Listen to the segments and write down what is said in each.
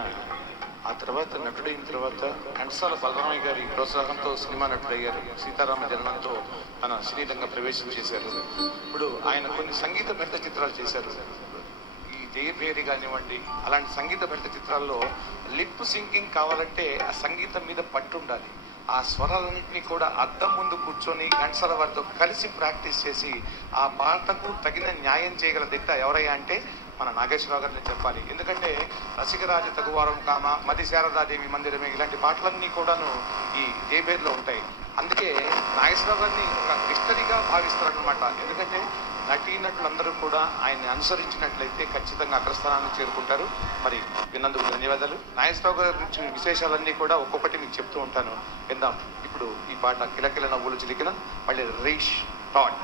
ఆయన ఆ తర్వాత నటుడైన తర్వాత ఘంటసాల బలరామయ్య గారి ప్రోత్సాహంతో సినిమా నటుడయ్యారు. సీతారామ జన్మంతో తన సినీ రంగ ప్రవేశం చేశారు. ఇప్పుడు ఆయన కొన్ని సంగీత భరిత చిత్రాలు చేశారు. ఈ జయభేరి కానివ్వండి, అలాంటి సంగీత భరిత చిత్రాల్లో లిప్ సింకింగ్ కావాలంటే ఆ సంగీతం మీద పట్టు ఉండాలి. ఆ స్వరాలన్నింటినీ కూడా అద్దం ముందు కూర్చొని ఘంటసాల వారితో కలిసి ప్రాక్టీస్ చేసి ఆ పాటకు తగిన న్యాయం చేయగల దిట్ట ఎవరయ్యా అంటే మన నాగేశ్వరరావు గారిని చెప్పాలి. ఎందుకంటే రసికరాజ తగువారం కామ, మది శారదాదేవి మందిరమే ఇలాంటి పాటలన్నీ కూడాను ఈ జయభేరిలో ఉంటాయి. అందుకే నాగేశ్వరరావు గారిని ఒక మిస్టరీగా భావిస్తారనమాట. ఎందుకంటే నటీనటులందరూ కూడా ఆయన్ని అనుసరించినట్లయితే ఖచ్చితంగా అగ్రస్థానాన్ని చేరుకుంటారు. మరి విన్నందుకు ధన్యవాదాలు. నాగేశ్వరరావు గారి గురించి విశేషాలన్నీ కూడా ఒక్కొక్కటి మీకు చెప్తూ ఉంటాను, విందాం. ఇప్పుడు ఈ పాట కిలకిల నవ్వులు చిలికిన మళ్ళీ రీష్ థాట్.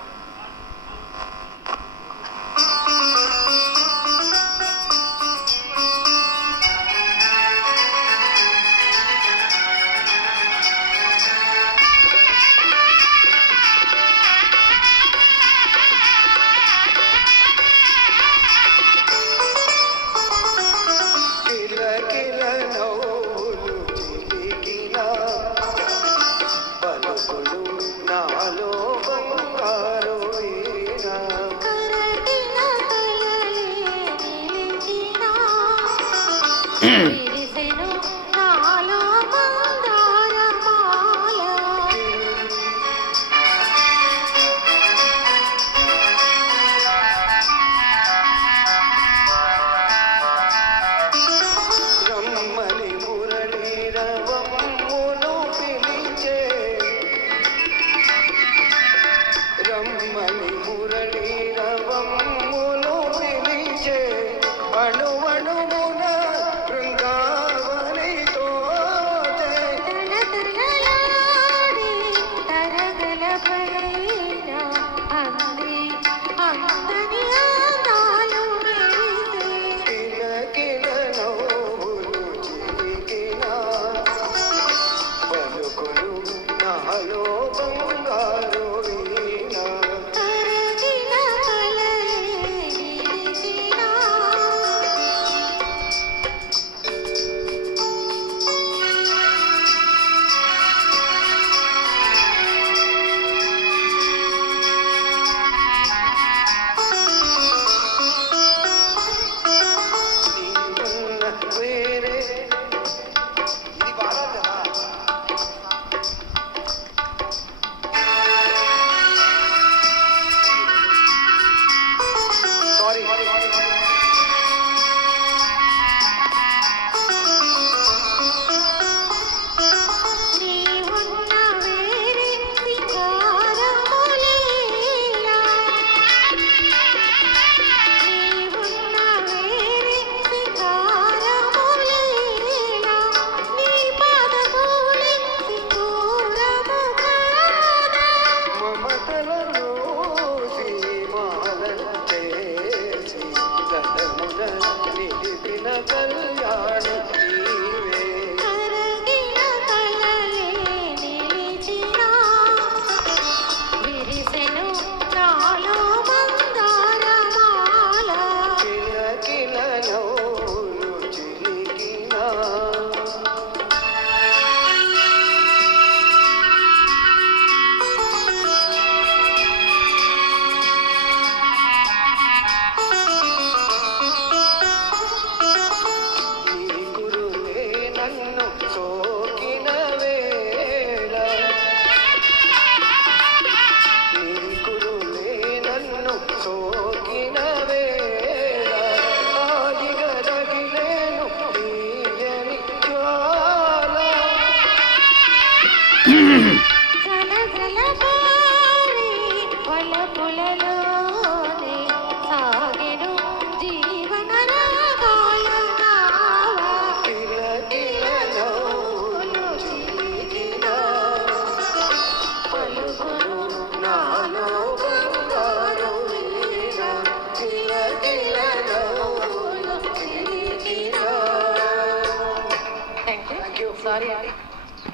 Sorry.